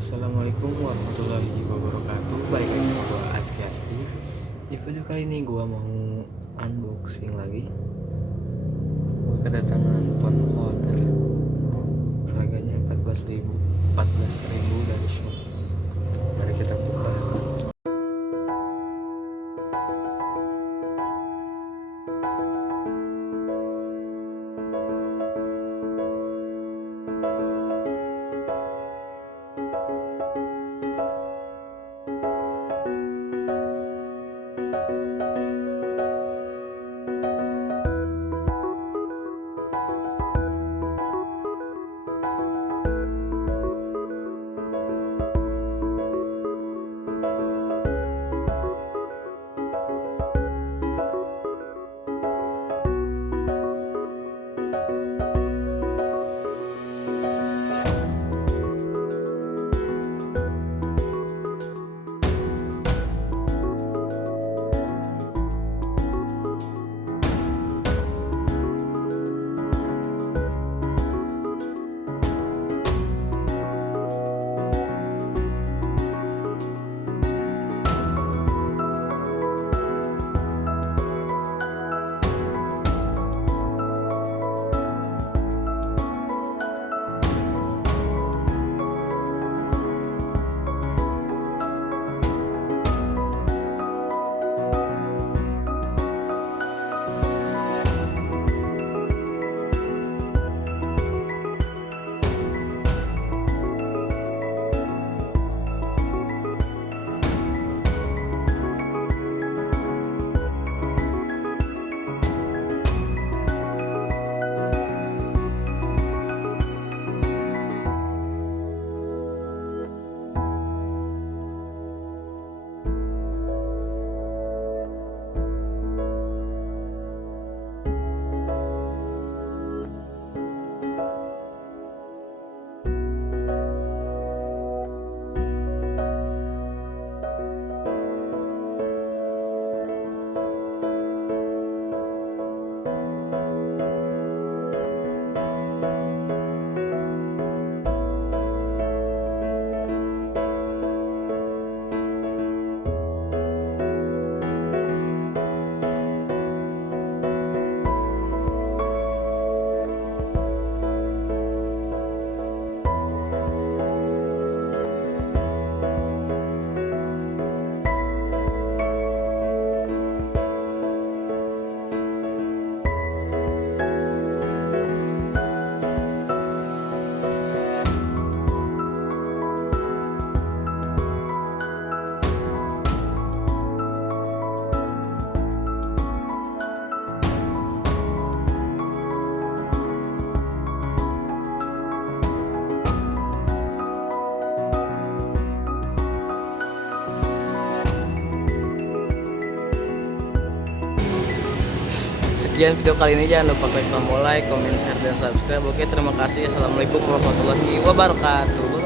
Assalamualaikum warahmatullahi wabarakatuh. Balik lagi sama gue Azky Hasby. Di video kali ini gue mau unboxing lagi. Gue kedatangan phone holder. Harganya 14.000 dari shop. Mari kita buka. Sekian video kali ini, jangan lupa klik tombol like, comment, share, dan subscribe. Oke, terima kasih. Assalamualaikum warahmatullahi wabarakatuh.